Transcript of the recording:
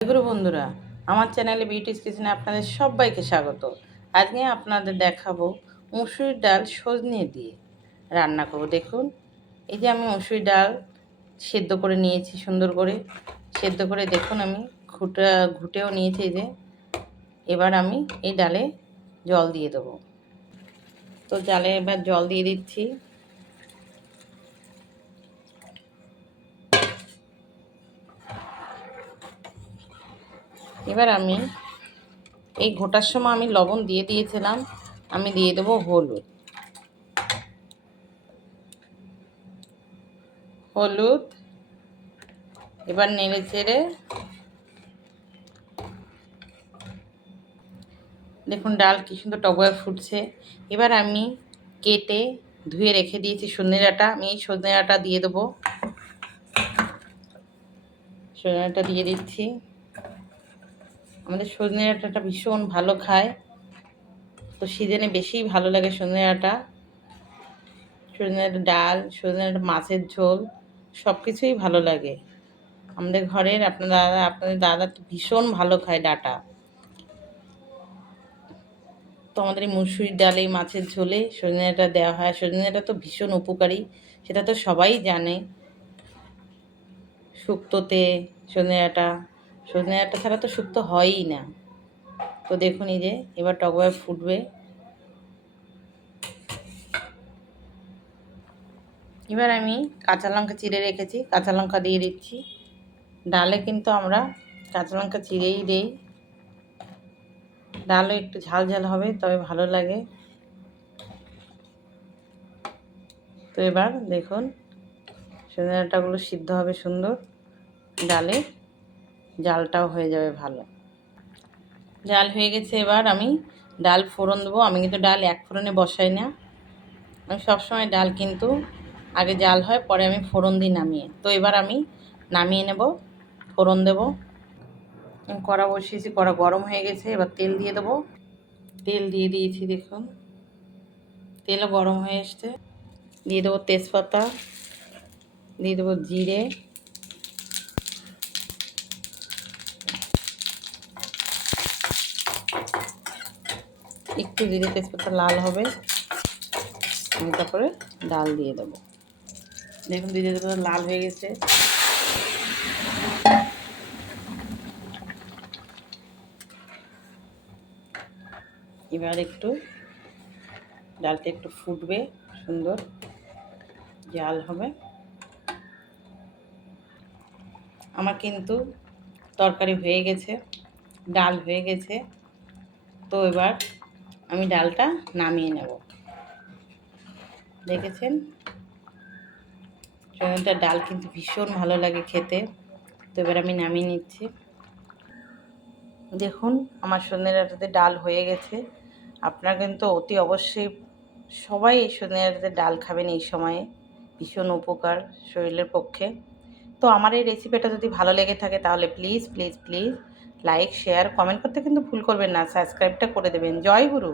জয়গুরু বন্ধুরা, আমার চ্যানেলে বিউটিস কিচেনে আপনাদের সবাইকে স্বাগত। আজকে আপনাদের দেখাবো মুসুরির ডাল সজনে দিয়ে রান্না করব। দেখুন, এই যে আমি মুসুরির ডাল সেদ্ধ করে নিয়েছি, সুন্দর করে সেদ্ধ করে দেখুন আমি ঘুটেও নিয়েছি। এই যে এবার আমি এই ডালে জল দিয়ে দেবো। তো ডালে এবার জল দিয়ে দিচ্ছি। এবার আমি এই ঘোটার সময় আমি লবণ দিয়ে দিয়েছিলাম, আমি দিয়ে দেবো হলুদ। এবার নেড়ে চেড়ে দেখুন ডাল কি সুন্দর টকবগে ফুটছে। এবার আমি কেটে ধুয়ে রেখে দিয়েছি সজনে ডাঁটা, আমি এই সজনে ডাঁটা দিয়ে দেবো। সজনে ডাঁটা দিয়ে দিচ্ছি। আমাদের সজনে ডাঁটাটা ভীষণ ভালো খায়, তো সিজনে বেশি ভালো লাগে সজনে ডাঁটা। সজনে ডাঁটা ডাল, সজনে ডাঁটা মাছের ঝোল, সব কিছুই ভালো লাগে। আমাদের ঘরের আপনাদের দাদা তো ভীষণ ভালো খায় ডাঁটা। তো আমাদের এই মুসুরির ডালে মাছের ঝোলে সজনে ডাঁটা দেওয়া হয়। সজনে ডাঁটা তো ভীষণ উপকারী, সেটা তো সবাই জানে। শুক্তোতে সজনে ডাঁটা ছাড়া তো শুক্তো হয়ই না। তো দেখুন এই যে এবার টকবগে ফুটবে। এবার আমি কাঁচা লঙ্কা চিড়ে রেখেছি, কাঁচা লঙ্কা দিয়ে দিচ্ছি। ডালে কিন্তু আমরা কাঁচা লঙ্কা চিড়েই দিই, ডালও একটু ঝাল ঝাল হবে তবে ভালো লাগে। তো এবার দেখুন সজনে ডাঁটাগুলো সিদ্ধ হবে সুন্দর, ডালে জালটাও হয়ে যাবে ভালো। ডাল হয়ে গেছে, এবার আমি ডাল ফোড়ন দেবো। আমি কিন্তু ডাল এক ফোড়নে বসাই না, আমি সবসময় ডাল কিন্তু আগে জাল হয় পরে আমি ফোড়ন দিই নামিয়ে। তো এবার আমি নামিয়ে নেব, ফোড়ন দেব। কড়া বসিয়েছি, কড়া গরম হয়ে গেছে, এবার তেল দিয়ে দেবো। তেল দিয়ে দিয়েছি, দেখুন তেলও গরম হয়ে এসছে। দিয়ে দেবো তেজপাতা, দিয়ে দেবো জিরে, একটু জিরে তেজপাতা লাল হবে, আমি তারপরে ডাল দিয়ে দেবো। দেখুন জিরে তেজপাতা লাল হয়ে গেছে। এবার একটু ডালটা একটু ফুটবে, সুন্দর জাল হবে। আমার কিন্তু তরকারি হয়ে গেছে, ডাল হয়ে গেছে। তো এবার আমি ডালটা নামিয়ে নেব। দেখেছেন সজনে ডাল কিন্তু ভীষণ ভালো লাগে খেতে। তো এবার আমি নামিয়ে নিচ্ছি। দেখুন আমার সজনে ডাঁটাতে ডাল হয়ে গেছে। আপনারা কিন্তু অতি অবশ্যই সবাই এই সজনে ডাঁটাতে ডাল খাবেন এই সময়ে, ভীষণ উপকার শরীরের পক্ষে। তো আমার এই রেসিপিটা যদি ভালো লেগে থাকে তাহলে please please please like share comment করতে কিন্তু ভুল করবেন না, সাবস্ক্রাইবটা করে দেবেন। জয় গুরু।